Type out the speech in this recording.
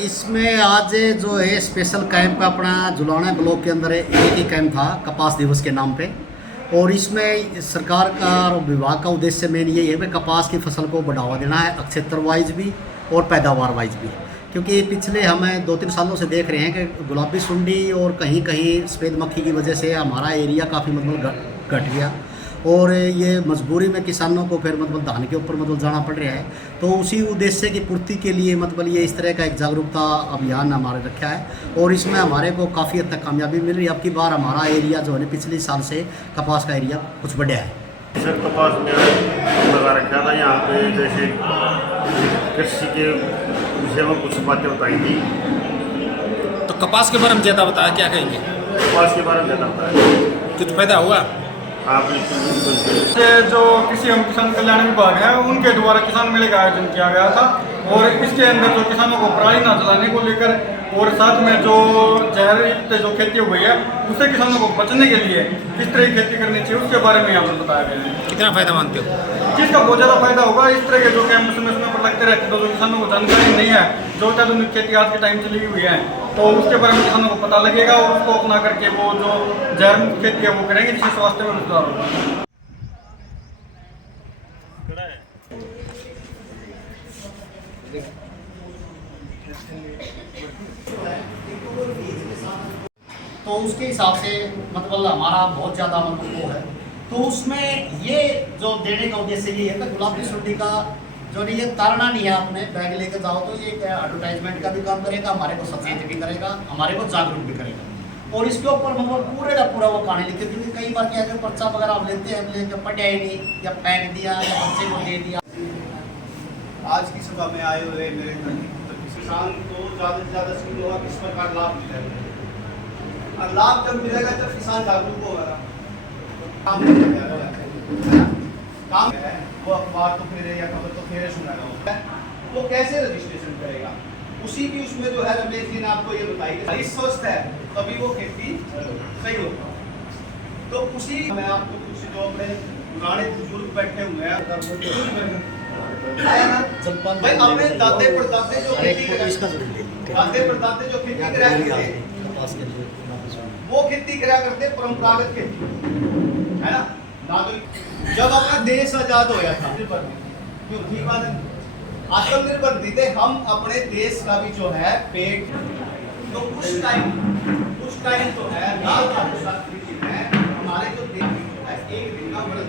इसमें आज जो है स्पेशल कैंप अपना जुलाना ब्लॉक के अंदर एक ही कैंप था कपास दिवस के नाम पे। और इसमें सरकार का और विभाग का उद्देश्य मेन यही है कि कपास की फसल को बढ़ावा देना है, क्षेत्र वाइज भी और पैदावार वाइज भी। क्योंकि पिछले हमें 2-3 सालों से देख रहे हैं कि गुलाबी सुंडी और कहीं कहीं सफ़ेद मक्खी की वजह से हमारा एरिया काफ़ी मतलब घट गया और ये मजबूरी में किसानों को फिर मतलब धान के ऊपर मतलब जाना पड़ रहा है। तो उसी उद्देश्य की पूर्ति के लिए मतलब ये इस तरह का एक जागरूकता अभियान हमारे रखा है और इसमें हमारे को काफ़ी हद तक कामयाबी मिल रही है। अब की बार हमारा एरिया जो है पिछले साल से कपास का एरिया कुछ बढ़िया है। सर कपास में लगा रखा था यहाँ पे, जैसे कृषि के विषय में कुछ बातें बताई थी। तो कपास के बारे में ज़्यादा बताया, क्या कहेंगे? कपास के बारे में ज़्यादा बताया, कुछ फायदा हुआ? हाँ बिल्कुल। ये जो कृषि एवं किसान कल्याण विभाग है उनके द्वारा किसान मेले का आयोजन किया गया था और इसके अंदर जो किसानों को पराली न जलाने को लेकर और साथ में जो जहर युक्त जो खेती हुई है उससे किसानों को बचने के लिए किस तरह की खेती करनी चाहिए उसके बारे में यहाँ पर बताया गया है। कितना फायदा मानते हो? जिसका बहुत ज़्यादा फायदा होगा। इस तरह के जो कैंप समय समय पर लगते रहते हैं, तो जो किसानों को जानकारी नहीं है, जो आधुनिक खेती आज के टाइम चली हुई है, तो उसके बारे में किसानों को पता लगेगा और उसको अपना करके वो जो जहर मुक्त खेती है वो करेंगे, जिससे स्वास्थ्य में सुधार होगा। तो उसके हिसाब से मतलब हमारा बहुत ज़्यादा मतलब वो है। तो उसमें ये जो देने का उद्देश्य ये है कि गुलाबी सुंडी का जो ये तारना नहीं है, आपने बैग लेकर जाओ तो ये एडवर्टाइजमेंट का भी काम करेगा, हमारे को सचेत भी करेगा, हमारे को जागरूक भी करेगा। और इसके ऊपर मतलब पूरे का पूरा वो कहानी लिखते, क्योंकि कई बार क्या है पर्चा वगैरह आप लेते हैं, लेकर पढ़ा ही नहीं या फेंक दिया या बच्चे को दे दिया। आज की सभा में आए हुए मेरे किसान को ज़्यादा से ज़्यादा स्कीम होगा किस प्रकार लाभ मिलेगा, और लाभ जब मिलेगा जब किसान जागरूक होगा। काम है वो अखबार तो फेरे या खबर तो फेरे सुनाना होता है, वो कैसे रजिस्ट्रेशन करेगा? उसी की उसमें जो है रमेश जी ने आपको ये बताई कि स्वस्थ है तभी वो खेती सही होगा। तो उसी मैं आपको कुछ जो अपने पुराने बुजुर्ग बैठे हुए हैं भाई, अपने दादे परदादे जो खेती करा करते वो खेती करा करते परंपरागत खेती है ना। तो जब अपना देश आजाद होया था क्यों ठीक बात है, आत्मनिर्भर थे हम अपने देश का भी जो है पेट, तो उस टाइम तो है लाल बहादुर शास्त्री जी ने हमारे जो देश है एक दिन का व्रत